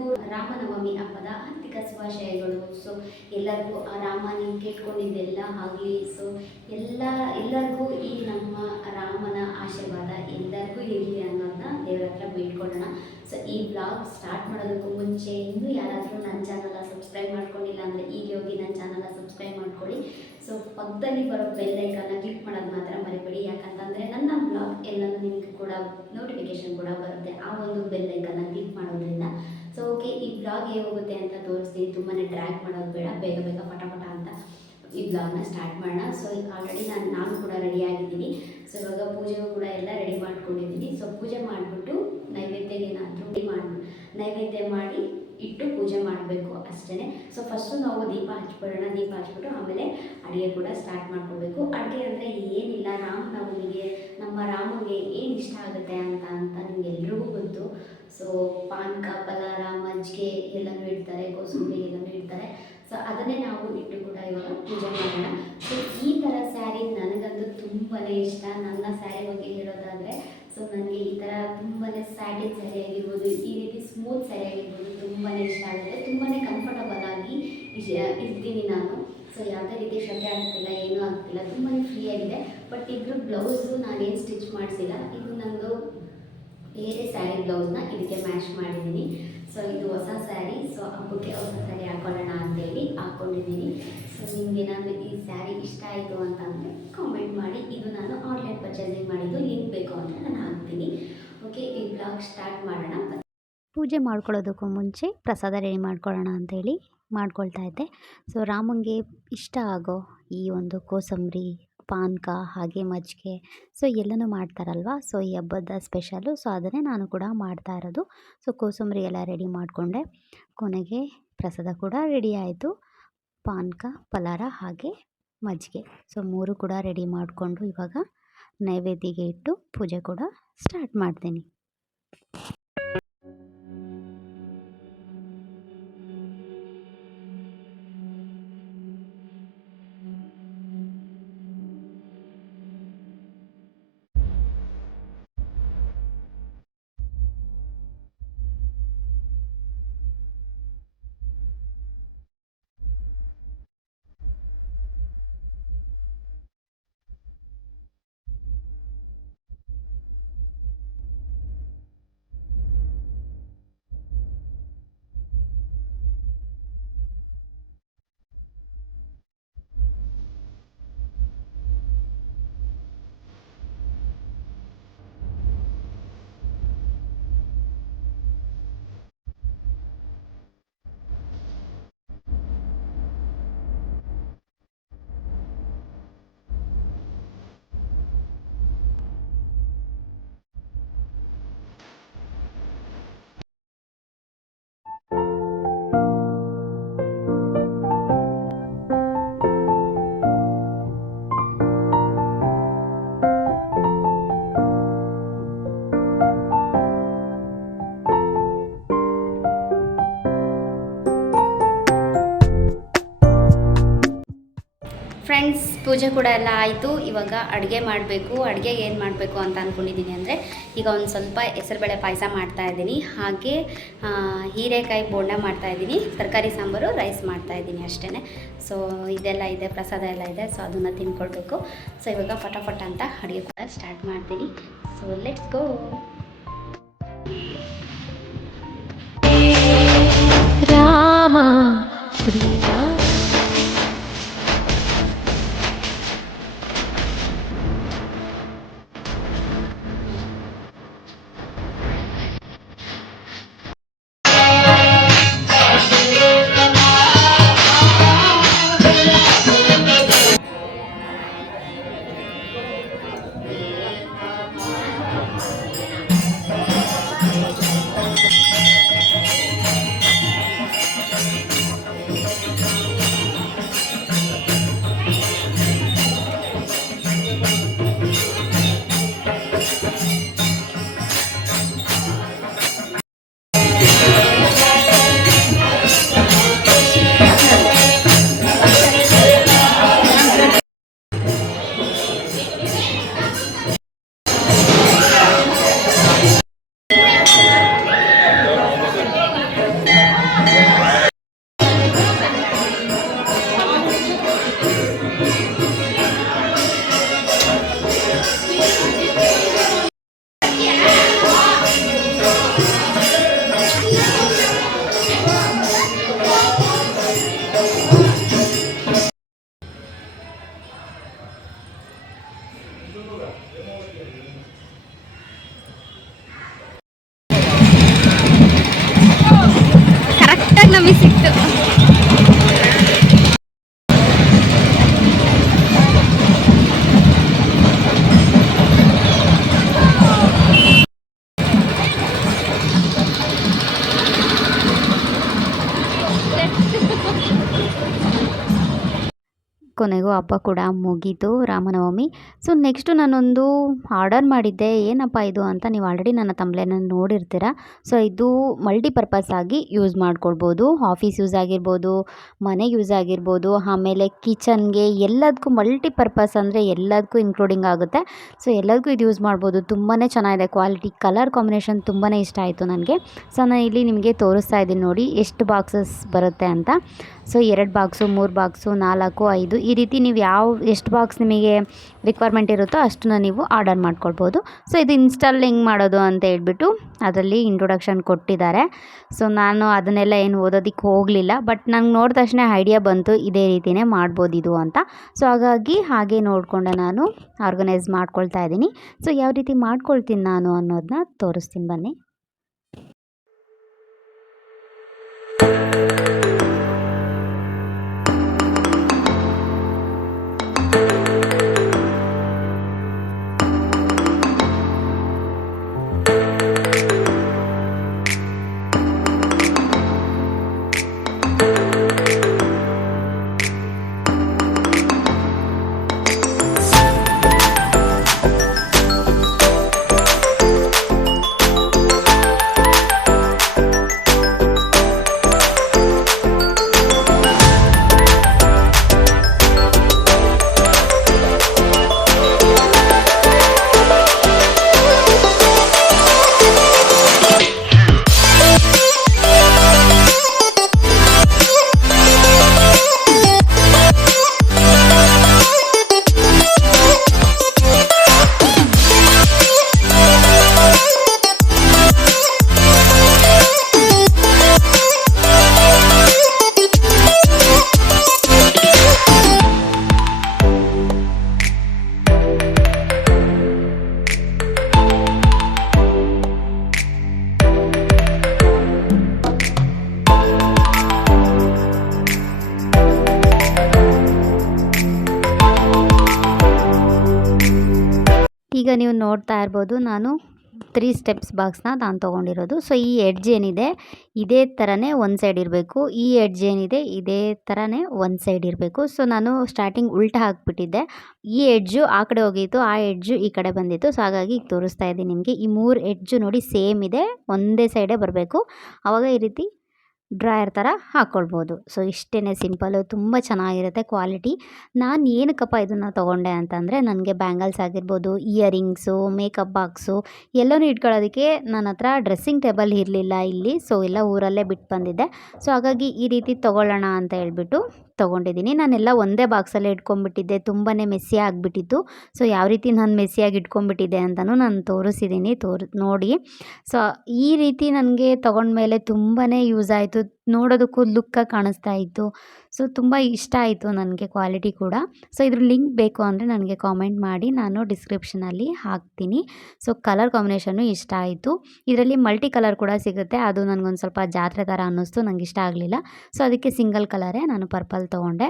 ಎಲ್ಲರಿಗೂ ರಾಮನವಮಿ ಹಬ್ಬದ ಹಾರ್ದಿಕ ಶುಭಾಶಯಗಳು. ಸೊ ಎಲ್ಲರಿಗೂ ಆ ರಾಮ ನೀವು ಕೇಳ್ಕೊಂಡಿದ್ದೆಲ್ಲ ಆಗಲಿ. ಸೊ ಎಲ್ಲರಿಗೂ ಈ ನಮ್ಮ ರಾಮನ ಆಶೀರ್ವಾದ ಎಲ್ಲರಿಗೂ ಇರಲಿ ಅನ್ನೋದನ್ನ ದೇವರ ಹತ್ರ ಬೇಡ್ಕೊಳ್ಳೋಣ. ಸೊ ಈ ಬ್ಲಾಗ್ ಸ್ಟಾರ್ಟ್ ಮಾಡೋದಕ್ಕೂ ಮುಂಚೆ ಇನ್ನೂ ಯಾರಾದರೂ ನನ್ನ ಚಾನಲ್ನ ಸಬ್ಸ್ಕ್ರೈಬ್ ಮಾಡ್ಕೊಂಡಿಲ್ಲ ಅಂದರೆ ಈಗ ಹೋಗಿ ನನ್ನ ಚಾನಲ್ನ ಸಬ್ಸ್ಕ್ರೈಬ್ ಮಾಡ್ಕೊಳ್ಳಿ. ಸೊ ಪಕ್ಕದಲ್ಲಿ ಬರೋ ಬೆಲ್ ಐಕಾನ್ನ ಕ್ಲಿಕ್ ಮಾಡೋದು ಮಾತ್ರ ಮರಿಬೇಡಿ. ಯಾಕಂತಂದರೆ ನನ್ನ ಬ್ಲಾಗ್ ಎಲ್ಲನೂ ನಿಮಗೆ ಕೂಡ ನೋಟಿಫಿಕೇಶನ್ ಕೂಡ ಬರುತ್ತೆ ಆ ಒಂದು ಬೆಲ್ ಐಕಾನ್ನ ಕ್ಲಿಕ್ ಮಾಡೋದ್ರಿಂದ. ಸೊ ಓಕೆ, ಈ ಬ್ಲಾಗ್ ಹೇಗೆ ಹೋಗುತ್ತೆ ಅಂತ ತೋರಿಸ್ತೀನಿ. ತುಂಬಾ ಡ್ರ್ಯಾಗ್ ಮಾಡೋದು ಬೇಡ, ಬೇಗ ಬೇಗ ಪಟ ಅಂತ ಈ ಬ್ಲಾಗ್ನ ಸ್ಟಾರ್ಟ್ ಮಾಡೋಣ. ಸೊ ಆಲ್ರೆಡಿ ನಾನು ಕೂಡ ರೆಡಿ ಆಗಿದ್ದೀನಿ. ಸೊ ಇವಾಗ ಪೂಜೆಗೂ ಕೂಡ ಎಲ್ಲ ರೆಡಿ ಮಾಡ್ಕೊಂಡಿದ್ದೀನಿ. ಸೊ ಪೂಜೆ ಮಾಡಿಬಿಟ್ಟು ನೈವೇದ್ಯಗೇನಾದರೂ ನೈವೇದ್ಯ ಮಾಡಿ ಇಟ್ಟು ಪೂಜೆ ಮಾಡಬೇಕು ಅಷ್ಟೇ. ಸೊ ಫಸ್ಟು ನಾವು ದೀಪ ಹಚ್ಬಿಡೋಣ. ದೀಪ ಹಚ್ಬಿಟ್ಟು ಆಮೇಲೆ ಅಡುಗೆ ಕೂಡ ಸ್ಟಾರ್ಟ್ ಮಾಡ್ಕೋಬೇಕು. ಅಡುಗೆ ಅಂದರೆ ಏನಿಲ್ಲ, ರಾಮನವಮಿಗೆ ನಮ್ಮ ರಾಮಗೆ ಏನು ಇಷ್ಟ ಆಗುತ್ತೆ ಅಂತ ನಿಮಗೆಲ್ರಿಗೂ ಗೊತ್ತು. ಸೊ ಪಾನಕ, ಪಲಾರ, ಮಜ್ಜಿಗೆ ಎಲ್ಲನೂ ಇಡ್ತಾರೆ, ಕೋಸಂಬರಿ ಎಲ್ಲನೂ ಇಡ್ತಾರೆ. ಸೊ ಅದನ್ನೇ ನಾವು ಇಟ್ಟು ಕೂಡ ಇವಾಗ ಪೂಜೆ ಮಾಡೋಣ. ಸೊ ಈ ಥರ ಸ್ಯಾರಿ ನನಗಂತೂ ತುಂಬಾ ಇಷ್ಟ. ನನ್ನ ಸ್ಯಾರಿ ಬಗ್ಗೆ ಹೇಳೋದಾದರೆ, ಸೊ ನನಗೆ ಈ ಥರ ತುಂಬಾ ಸ್ಯಾಟಿನ್ ಸ್ಯಾರಿ ಆಗಿರ್ಬೋದು, ಈ ರೀತಿ ಸ್ಮೂತ್ ಸ್ಯಾರಿ ಆಗಿರ್ಬೋದು ತುಂಬಾ ಇಷ್ಟ ಆಗುತ್ತೆ. ತುಂಬಾ ಕಂಫರ್ಟಬಲ್ ಆಗಿ ಇರ್ತೀನಿ ನಾನು. ಸೊ ಯಾವುದೇ ರೀತಿ ಶಕೆ ಆಗ್ತಿಲ್ಲ, ಏನೂ ಆಗ್ತಿಲ್ಲ, ತುಂಬಾ ಫ್ರೀ ಆಗಿದೆ. ಬಟ್ ಇದ್ರ ಬ್ಲೌಸು ನಾನೇನು ಸ್ಟಿಚ್ ಮಾಡಿಸಿಲ್ಲ. ಇದು ನಮ್ಮದು ಬೇರೆ ಸ್ಯಾರಿ ಬ್ಲೌಸ್ನ ಇದಕ್ಕೆ ಮ್ಯಾಚ್ ಮಾಡಿದ್ದೀನಿ. ಸೊ ಇದು ಹೊಸ ಸ್ಯಾರಿ. ಸೊ ಹಬ್ಬಕ್ಕೆ ಹೊಸ ಸ್ಯಾರಿ ಹಾಕೊಳ್ಳೋಣ ಅಂತೇಳಿ ಹಾಕ್ಕೊಂಡಿದ್ದೀನಿ. ಸೊ ನಿಮಗೇನಾದರೂ ಈ ಸ್ಯಾರಿ ಇಷ್ಟ ಆಯಿತು ಅಂತಂದರೆ ಕಾಮೆಂಟ್ ಮಾಡಿ. ಇದು ನಾನು ಆನ್ಲೈನ್ ಪರ್ಚೇಸಿಂಗ್ ಮಾಡಿದ್ದು, ಲಿಂಕ್ ಬೇಕು ಅಂದರೆ ನಾನು ಹಾಕ್ತೀನಿ. ಓಕೆ, ಈ ಬ್ಲಾಗ್ ಸ್ಟಾರ್ಟ್ ಮಾಡೋಣ. ಪೂಜೆ ಮಾಡ್ಕೊಳ್ಳೋದಕ್ಕೂ ಮುಂಚೆ ಪ್ರಸಾದ ರೆಡಿ ಮಾಡ್ಕೊಳ್ಳೋಣ ಅಂಥೇಳಿ ಮಾಡ್ಕೊಳ್ತಾ ಇದ್ದೆ. ಸೊ ರಾಮಂಗೆ ಇಷ್ಟ ಆಗೋ ಈ ಒಂದು ಕೋಸಂಬರಿ, ಪಾನಕ ಹಾಗೆ ಮಜ್ಜಿಗೆ ಸೊ ಎಲ್ಲನೂ ಮಾಡ್ತಾರಲ್ವ. ಸೊ ಈ ಹಬ್ಬದ ಸ್ಪೆಷಲು. ಸೊ ಅದನ್ನೇ ನಾನು ಕೂಡ ಮಾಡ್ತಾ ಇರೋದು. ಸೊ ಕೋಸಂಬರಿ ಎಲ್ಲ ರೆಡಿ ಮಾಡಿಕೊಂಡೆ. ಕೊನೆಗೆ ಪ್ರಸಾದ ಕೂಡ ರೆಡಿ ಆಯಿತು. ಪಾನಕ, ಪಲಾರ ಹಾಗೆ ಮಜ್ಜಿಗೆ. ಸೊ 3 ಕೂಡ ರೆಡಿ ಮಾಡಿಕೊಂಡು ಇವಾಗ ನೈವೇದ್ಯಗೆ ಇಟ್ಟು ಪೂಜೆ ಕೂಡ ಸ್ಟಾರ್ಟ್ ಮಾಡ್ತೀನಿ. ಫ್ರೆಂಡ್ಸ್, ಪೂಜೆ ಕೂಡ ಎಲ್ಲ ಆಯಿತು. ಇವಾಗ ಅಡುಗೆ ಮಾಡಬೇಕು. ಅಡುಗೆಗೆ ಏನು ಮಾಡಬೇಕು ಅಂತ ಅಂದ್ಕೊಂಡಿದ್ದೀನಿ ಅಂದರೆ, ಈಗ ಒಂದು ಸ್ವಲ್ಪ ಹೆಸರುಬೇಳೆ ಪಾಯಸ ಮಾಡ್ತಾಯಿದ್ದೀನಿ, ಹಾಗೆ ಹೀರೆಕಾಯಿ ಬೋಂಡ ಮಾಡ್ತಾಯಿದ್ದೀನಿ, ತರಕಾರಿ ಸಾಂಬಾರು, ರೈಸ್ ಮಾಡ್ತಾಯಿದ್ದೀನಿ ಅಷ್ಟೇ. ಸೊ ಇದೆಲ್ಲ ಇದೆ, ಪ್ರಸಾದ ಎಲ್ಲ ಇದೆ. ಸೊ ಅದನ್ನು ತಿನ್ಕೊಳ್ಬೇಕು. ಸೊ ಇವಾಗ ಫಟಾಫಟ ಅಂತ ಅಡುಗೆ ಕೂಡ ಸ್ಟಾರ್ಟ್ ಮಾಡ್ತೀನಿ. So let's go. Rama Shrirama ನಮಗೆ ಸಿಕ್ತು. ಕೊನೆಗೂ ಹಬ್ಬ ಕೂಡ ಮುಗೀತು, ರಾಮನವಮಿ. ಸೊ ನೆಕ್ಸ್ಟು ನಾನೊಂದು ಆರ್ಡರ್ ಮಾಡಿದ್ದೆ. ಏನಪ್ಪ ಇದು ಅಂತ ನೀವು ಆಲ್ರೆಡಿ ನನ್ನ ತಮ್ಬ್ನೇಲಲ್ಲಿ ನೋಡಿರ್ತೀರ. ಸೊ ಇದು ಮಲ್ಟಿಪರ್ಪಸ್ ಆಗಿ ಯೂಸ್ ಮಾಡ್ಕೊಳ್ಬೋದು. ಆಫೀಸ್ ಯೂಸ್ ಆಗಿರ್ಬೋದು, ಮನೆಗೆ ಯೂಸ್ ಆಗಿರ್ಬೋದು, ಆಮೇಲೆ ಕಿಚನ್ಗೆ ಎಲ್ಲದಕ್ಕೂ ಮಲ್ಟಿಪರ್ಪಸ್ ಅಂದರೆ ಎಲ್ಲದಕ್ಕೂ ಇನ್ಕ್ಲೂಡಿಂಗ್ ಆಗುತ್ತೆ. ಸೊ ಎಲ್ಲದಕ್ಕೂ ಇದು ಯೂಸ್ ಮಾಡ್ಬೋದು. ತುಂಬಾ ಚೆನ್ನಾಗಿದೆ ಕ್ವಾಲಿಟಿ, ಕಲರ್ ಕಾಂಬಿನೇಷನ್ ತುಂಬಾ ಇಷ್ಟ ಆಯಿತು ನನಗೆ. ಸೊ ನಾನು ಇಲ್ಲಿ ನಿಮಗೆ ತೋರಿಸ್ತಾ ಇದ್ದೀನಿ ನೋಡಿ ಎಷ್ಟು ಬಾಕ್ಸಸ್ ಬರುತ್ತೆ ಅಂತ. ಸೊ 2 ಬಾಕ್ಸು, 3 ಬಾಕ್ಸು, 4, 5 ಈ ರೀತಿ ನೀವು ಎಷ್ಟು ಬಾಕ್ಸ್ ನಿಮಗೆ ರಿಕ್ವೈರ್ಮೆಂಟ್ ಇರುತ್ತೋ ಅಷ್ಟನ್ನ ನೀವು ಆರ್ಡರ್ ಮಾಡ್ಕೊಳ್ಬೋದು. ಸೊ ಇದು ಇನ್ಸ್ಟಾಲ್ ಹೆಂಗೆ ಮಾಡೋದು ಅಂತ ಹೇಳ್ಬಿಟ್ಟು ಅದರಲ್ಲಿ ಇಂಟ್ರೊಡಕ್ಷನ್ ಕೊಟ್ಟಿದ್ದಾರೆ. ಸೊ ನಾನು ಅದನ್ನೆಲ್ಲ ಏನು ಓದೋದಕ್ಕೆ ಹೋಗಲಿಲ್ಲ, ಬಟ್ ನಂಗೆ ನೋಡಿದ ತಕ್ಷಣ ಐಡಿಯಾ ಬಂತು ಇದೇ ರೀತಿಯೇ ಮಾಡ್ಬೋದು ಇದು ಅಂತ. ಸೊ ಹಾಗಾಗಿ ಹಾಗೆ ನೋಡಿಕೊಂಡೆ ನಾನು ಆರ್ಗನೈಸ್ ಮಾಡ್ಕೊಳ್ತಾ ಇದ್ದೀನಿ. ಸೊ ಯಾವ ರೀತಿ ಮಾಡ್ಕೊಳ್ತೀನಿ ನಾನು ಅನ್ನೋದನ್ನ ತೋರಿಸ್ತೀನಿ ಬನ್ನಿ. ಈಗ ನೀವು ನೋಡ್ತಾ ಇರ್ಬೋದು ನಾನು 3 ಸ್ಟೆಪ್ಸ್ ಬಾಕ್ಸ್ನ ನಾನು ತೊಗೊಂಡಿರೋದು. ಸೊ ಈ ಎಡ್ಜ್ ಏನಿದೆ ಇದೇ ಥರನೇ ಒಂದು ಸೈಡ್ ಇರಬೇಕು, ಈ ಎಡ್ಜ್ ಏನಿದೆ ಇದೇ ಥರನೇ ಒಂದು ಸೈಡ್ ಇರಬೇಕು. ಸೊ ನಾನು ಸ್ಟಾರ್ಟಿಂಗ್ ಉಲ್ಟಾ ಹಾಕ್ಬಿಟ್ಟಿದ್ದೆ, ಈ ಎಡ್ಜು ಆ ಕಡೆ ಹೋಗಿತ್ತು, ಆ ಎಡ್ಜು ಈ ಕಡೆ ಬಂದಿತ್ತು. ಸೊ ಹಾಗಾಗಿ ಈಗ ತೋರಿಸ್ತಾ ಇದ್ದೀನಿ ನಿಮಗೆ. ಈ 3 ಎಡ್ಜು ನೋಡಿ ಸೇಮ್ ಇದೆ, ಒಂದೇ ಸೈಡೇ ಬರಬೇಕು. ಆವಾಗ ಈ ರೀತಿ ಡ್ರಾಯರ್ ಥರ ಹಾಕ್ಕೊಳ್ಬೋದು. ಸೊ ಇಷ್ಟೇ ಸಿಂಪಲ್ಲು, ತುಂಬ ಚೆನ್ನಾಗಿರುತ್ತೆ ಕ್ವಾಲಿಟಿ. ನಾನು ಏನಕ್ಕಪ್ಪ ಇದನ್ನು ತೊಗೊಂಡೆ ಅಂತಂದರೆ ನನಗೆ ಬ್ಯಾಂಗಲ್ಸ್ ಆಗಿರ್ಬೋದು, ಇಯರಿಂಗ್ಸು, ಮೇಕಪ್ ಬಾಕ್ಸು ಎಲ್ಲನೂ ಇಟ್ಕೊಳ್ಳೋದಕ್ಕೆ ನನ್ನ ಹತ್ರ ಡ್ರೆಸ್ಸಿಂಗ್ ಟೇಬಲ್ ಇರಲಿಲ್ಲ ಇಲ್ಲಿ. ಸೊ ಎಲ್ಲ ಊರಲ್ಲೇ ಬಿಟ್ಟು ಬಂದಿದ್ದೆ. ಸೊ ಹಾಗಾಗಿ ಈ ರೀತಿ ತೊಗೊಳ್ಳೋಣ ಅಂತ ಹೇಳ್ಬಿಟ್ಟು ತೊಗೊಂಡಿದ್ದೀನಿ. ನಾನೆಲ್ಲ ಒಂದೇ ಬಾಕ್ಸಲ್ಲೇ ಇಟ್ಕೊಂಡ್ಬಿಟ್ಟಿದ್ದೆ, ತುಂಬಾ ಮೆಸ್ಸಿ ಆಗಿಬಿಟ್ಟಿತ್ತು. ಸೊ ಯಾವ ರೀತಿ ನಾನು ಮೆಸ್ಸಿಯಾಗಿ ಇಟ್ಕೊಂಡ್ಬಿಟ್ಟಿದ್ದೆ ಅಂತಲೂ ನಾನು ತೋರಿಸಿದ್ದೀನಿ, ನೋಡಿ. ಸೊ ಈ ರೀತಿ ನನಗೆ ತೊಗೊಂಡ್ಮೇಲೆ ತುಂಬಾ ಯೂಸ್ ಆಯಿತು, ನೋಡೋದಕ್ಕೂ ಲುಕ್ಕಾಗಿ ಕಾಣಿಸ್ತಾ ಇತ್ತು. ಸೊ ತುಂಬ ಇಷ್ಟ ಆಯಿತು ನನಗೆ ಕ್ವಾಲಿಟಿ ಕೂಡ. ಸೊ ಇದ್ರ ಲಿಂಕ್ ಬೇಕು ಅಂದರೆ ನನಗೆ ಕಾಮೆಂಟ್ ಮಾಡಿ, ನಾನು ಡಿಸ್ಕ್ರಿಪ್ಷನಲ್ಲಿ ಹಾಕ್ತೀನಿ. ಸೊ ಕಲರ್ ಕಾಂಬಿನೇಷನ್ನು ಇಷ್ಟ ಆಯಿತು. ಇದರಲ್ಲಿ ಮಲ್ಟಿ ಕಲರ್ ಕೂಡ ಸಿಗುತ್ತೆ, ಅದು ನನಗೊಂದು ಸ್ವಲ್ಪ ಜಾತ್ರೆ ಥರ ಅನ್ನಿಸ್ತು, ನನಗೆ ಇಷ್ಟ ಆಗಲಿಲ್ಲ. ಸೊ ಅದಕ್ಕೆ ಸಿಂಗಲ್ ಕಲರೇ ನಾನು ಪರ್ಪಲ್ ತೊಗೊಂಡೆ.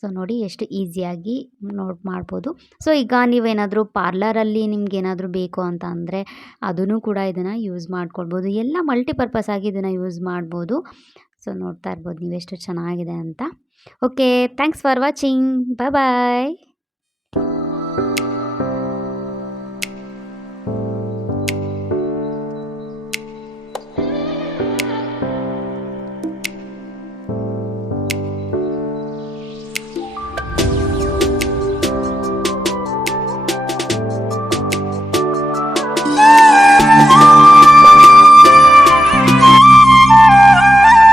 ಸೊ ನೋಡಿ ಎಷ್ಟು ಈಸಿಯಾಗಿ ನೋಟ್ ಮಾಡ್ಬೋದು. ಸೊ ಈಗ ನೀವೇನಾದರೂ ಪಾರ್ಲರಲ್ಲಿ ನಿಮ್ಗೇನಾದರೂ ಬೇಕು ಅಂತ ಅಂದರೆ ಅದನ್ನು ಕೂಡ ಇದನ್ನು ಯೂಸ್ ಮಾಡ್ಕೊಳ್ಬೋದು. ಎಲ್ಲ ಮಲ್ಟಿಪರ್ಪಸ್ ಆಗಿ ಇದನ್ನು ಯೂಸ್ ಮಾಡ್ಬೋದು. ಸೊ ನೋಡ್ತಾ ಇರ್ಬೋದು ನೀವೆಷ್ಟು ಚೆನ್ನಾಗಿದೆ ಅಂತ. Okay, thanks for watching. Bye.